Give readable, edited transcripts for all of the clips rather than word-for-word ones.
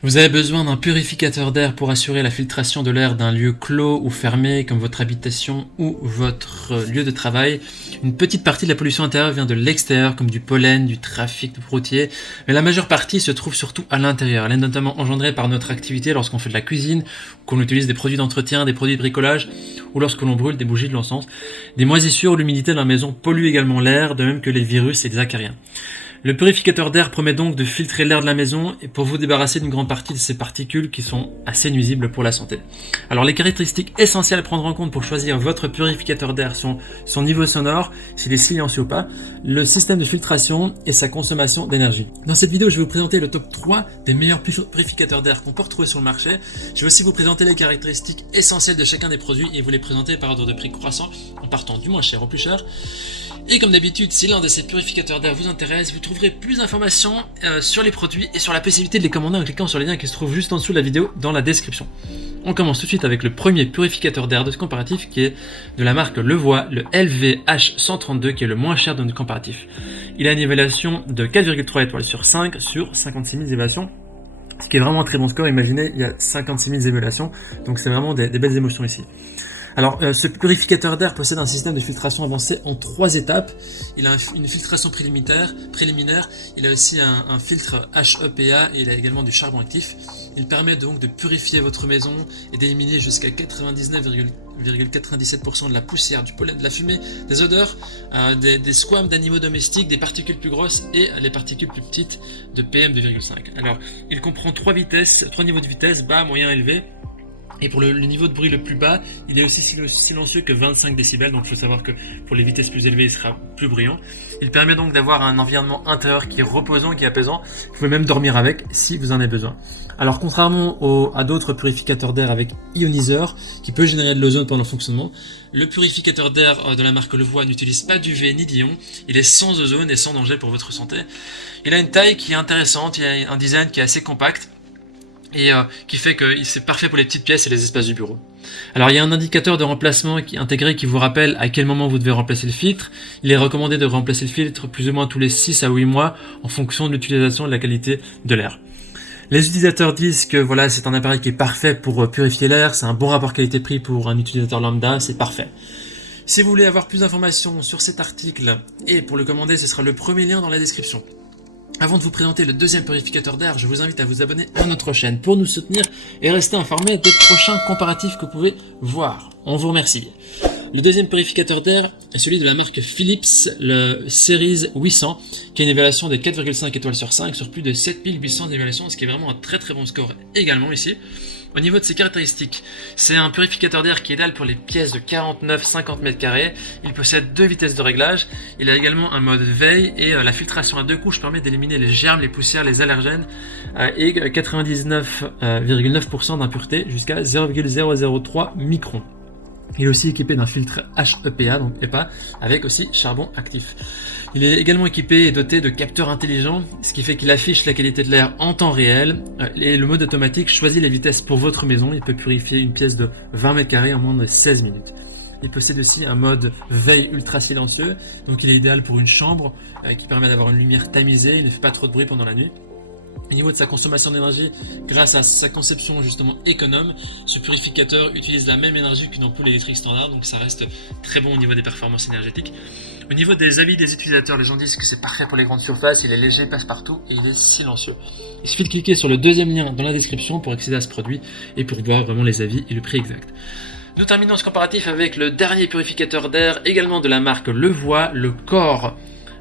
Vous avez besoin d'un purificateur d'air pour assurer la filtration de l'air d'un lieu clos ou fermé comme votre habitation ou votre lieu de travail. Une petite partie de la pollution intérieure vient de l'extérieur comme du pollen, du trafic routier, mais la majeure partie se trouve surtout à l'intérieur. Elle est notamment engendrée par notre activité lorsqu'on fait de la cuisine, qu'on utilise des produits d'entretien, des produits de bricolage ou lorsque l'on brûle des bougies de l'encens. Des moisissures ou l'humidité de la maison polluent également l'air, de même que les virus et les acariens. Le purificateur d'air promet donc de filtrer l'air de la maison et pour vous débarrasser d'une grande partie de ces particules qui sont assez nuisibles pour la santé. Alors les caractéristiques essentielles à prendre en compte pour choisir votre purificateur d'air sont son niveau sonore, s'il est silencieux ou pas, le système de filtration et sa consommation d'énergie. Dans cette vidéo, je vais vous présenter le top 3 des meilleurs purificateurs d'air qu'on peut retrouver sur le marché. Je vais aussi vous présenter les caractéristiques essentielles de chacun des produits et vous les présenter par ordre de prix croissant en partant du moins cher au plus cher. Et comme d'habitude, si l'un de ces purificateurs d'air vous intéresse, vous trouverez plus d'informations sur les produits et sur la possibilité de les commander en cliquant sur les liens qui se trouvent juste en dessous de la vidéo dans la description. On commence tout de suite avec le premier purificateur d'air de ce comparatif qui est de la marque Levoit, le LVH132 qui est le moins cher de notre comparatif. Il a une évaluation de 4,3 étoiles sur 5 sur 56 000 évaluations. Ce qui est vraiment un très bon score. Imaginez, il y a 56 000 évaluations, donc c'est vraiment des belles émotions ici. Alors, ce purificateur d'air possède un système de filtration avancé en 3 étapes. Il a une filtration préliminaire, il a aussi un filtre HEPA et il a également du charbon actif. Il permet donc de purifier votre maison et d'éliminer jusqu'à 99,97% de la poussière, du pollen, de la fumée, des odeurs, des squames d'animaux domestiques, des particules plus grosses et les particules plus petites de PM2,5. Alors, il comprend 3 niveaux de vitesse, bas, moyen, élevé. Et pour le niveau de bruit le plus bas, il est aussi silencieux que 25 décibels, donc il faut savoir que pour les vitesses plus élevées, il sera plus bruyant. Il permet donc d'avoir un environnement intérieur qui est reposant, qui est apaisant. Vous pouvez même dormir avec si vous en avez besoin. Alors contrairement à d'autres purificateurs d'air avec ioniseur, qui peut générer de l'ozone pendant le fonctionnement, le purificateur d'air de la marque Levoit n'utilise pas d'UV ni d'ion, il est sans ozone et sans danger pour votre santé. Il a une taille qui est intéressante, il a un design qui est assez compact, et qui fait que c'est parfait pour les petites pièces et les espaces du bureau. Alors il y a un indicateur de remplacement intégré qui vous rappelle à quel moment vous devez remplacer le filtre. Il est recommandé de remplacer le filtre plus ou moins tous les 6 à 8 mois en fonction de l'utilisation et de la qualité de l'air. Les utilisateurs disent que voilà, c'est un appareil qui est parfait pour purifier l'air, c'est un bon rapport qualité-prix pour un utilisateur lambda, c'est parfait. Si vous voulez avoir plus d'informations sur cet article et pour le commander, ce sera le premier lien dans la description. Avant de vous présenter le deuxième purificateur d'air, je vous invite à vous abonner à notre chaîne pour nous soutenir et rester informé des prochains comparatifs que vous pouvez voir. On vous remercie. Le deuxième purificateur d'air est celui de la marque Philips, le Series 800, qui a une évaluation de 4,5 étoiles sur 5 sur plus de 7800 évaluations, ce qui est vraiment un très très bon score également ici. Au niveau de ses caractéristiques, c'est un purificateur d'air qui est idéal pour les pièces de 49-50 m². Il possède 2 vitesses de réglage. Il a également un mode veille et la filtration à 2 couches permet d'éliminer les germes, les poussières, les allergènes et 99,9% d'impureté jusqu'à 0,003 microns. Il est aussi équipé d'un filtre HEPA, donc EPA, avec aussi charbon actif. Il est également équipé et doté de capteurs intelligents, ce qui fait qu'il affiche la qualité de l'air en temps réel. Et le mode automatique choisit les vitesses pour votre maison. Il peut purifier une pièce de 20 m² en moins de 16 minutes. Il possède aussi un mode veille ultra silencieux, donc il est idéal pour une chambre qui permet d'avoir une lumière tamisée, il ne fait pas trop de bruit pendant la nuit. Au niveau de sa consommation d'énergie, grâce à sa conception justement économe, ce purificateur utilise la même énergie qu'une ampoule électrique standard, donc ça reste très bon au niveau des performances énergétiques. Au niveau des avis des utilisateurs, les gens disent que c'est parfait pour les grandes surfaces, il est léger, passe partout et il est silencieux. Il suffit de cliquer sur le deuxième lien dans la description pour accéder à ce produit et pour voir vraiment les avis et le prix exact. Nous terminons ce comparatif avec le dernier purificateur d'air, également de la marque Levoit, le Core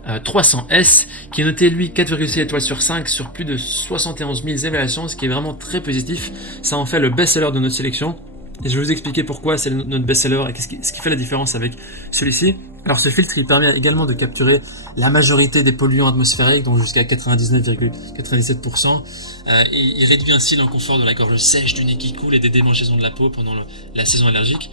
300S, qui est noté lui 4,6 étoiles sur 5 sur plus de 71 000 évaluations, ce qui est vraiment très positif. Ça en fait le best-seller de notre sélection. Et je vais vous expliquer pourquoi c'est notre best-seller et ce qui fait la différence avec celui-ci. Alors ce filtre, il permet également de capturer la majorité des polluants atmosphériques, donc jusqu'à 99,97%. Il réduit ainsi l'inconfort de la gorge sèche, du nez qui coule et des démangeaisons de la peau pendant la saison allergique.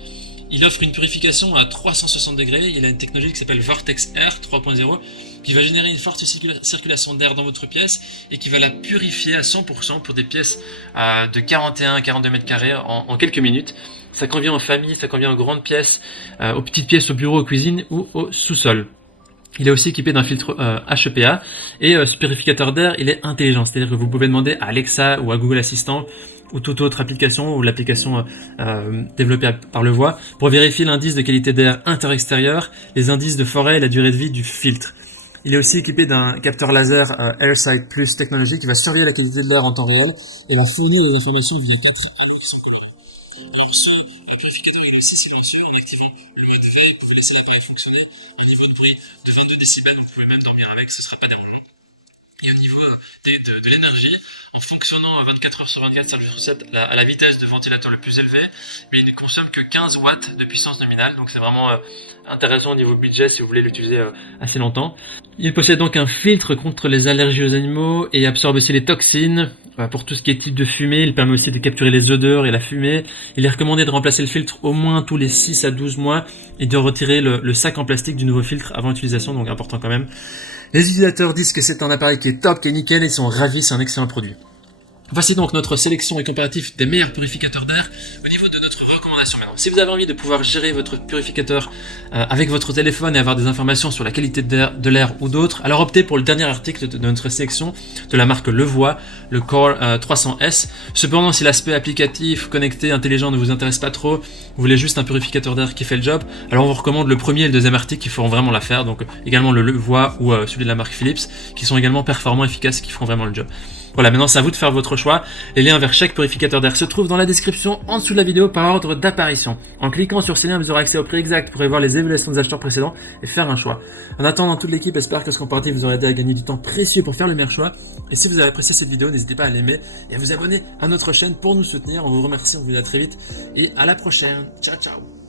Il offre une purification à 360 degrés, il a une technologie qui s'appelle Vortex Air 3.0 qui va générer une forte circulation d'air dans votre pièce et qui va la purifier à 100% pour des pièces de 41 à 42 m² en quelques minutes. Ça convient aux familles, ça convient aux grandes pièces, aux petites pièces au bureau, aux cuisines ou au sous-sol. Il est aussi équipé d'un filtre HEPA et ce purificateur d'air, il est intelligent, c'est-à-dire que vous pouvez demander à Alexa ou à Google Assistant ou toute autre application ou l'application développée par le voix pour vérifier l'indice de qualité d'air intérieur-extérieur, les indices de forêt et la durée de vie du filtre. Il est aussi équipé d'un capteur laser AirSight Plus technologie qui va surveiller la qualité de l'air en temps réel et va fournir des informations via 4 annonces colorées. Alors ce purificateur il est aussi silencieux en activant le mode veille, vous pouvez laisser l'appareil fonctionner. Un niveau de bruit de 22 décibels, vous pouvez même dormir avec, ce ne sera pas dérangeant. Et au niveau de l'énergie, en fonctionnant à 24 heures sur 24 sur 7 à la vitesse de ventilateur le plus élevé, mais il ne consomme que 15 watts de puissance nominale, donc c'est vraiment intéressant au niveau budget si vous voulez l'utiliser assez longtemps. Il possède donc un filtre contre les allergies aux animaux et absorbe aussi les toxines. Pour tout ce qui est type de fumée, il permet aussi de capturer les odeurs et la fumée. Il est recommandé de remplacer le filtre au moins tous les 6 à 12 mois et de retirer le sac en plastique du nouveau filtre avant utilisation, donc important quand même. Les utilisateurs disent que c'est un appareil qui est top, qui est nickel et ils sont ravis, c'est un excellent produit. Voici donc notre sélection et comparatif des meilleurs purificateurs d'air au niveau de notre recommandation maintenant. Si vous avez envie de pouvoir gérer votre purificateur avec votre téléphone et avoir des informations sur la qualité de l'air ou d'autres, alors optez pour le dernier article de notre sélection de la marque Levoix, le Core 300S. Cependant, si l'aspect applicatif, connecté, intelligent ne vous intéresse pas trop, vous voulez juste un purificateur d'air qui fait le job, alors on vous recommande le premier et le deuxième article qui feront vraiment l'affaire, donc également le Levoix ou celui de la marque Philips, qui sont également performants, efficaces, qui feront vraiment le job. Voilà, maintenant c'est à vous de faire votre choix. Les liens vers chaque purificateur d'air se trouvent dans la description en dessous de la vidéo par ordre d'apparition. En cliquant sur ces liens, vous aurez accès au prix exact pour voir les évaluations des acheteurs précédents et faire un choix. En attendant, toute l'équipe espère que ce comparatif vous aura aidé à gagner du temps précieux pour faire le meilleur choix. Et si vous avez apprécié cette vidéo, n'hésitez pas à l'aimer et à vous abonner à notre chaîne pour nous soutenir. On vous remercie, on vous dit à très vite et à la prochaine. Ciao ciao.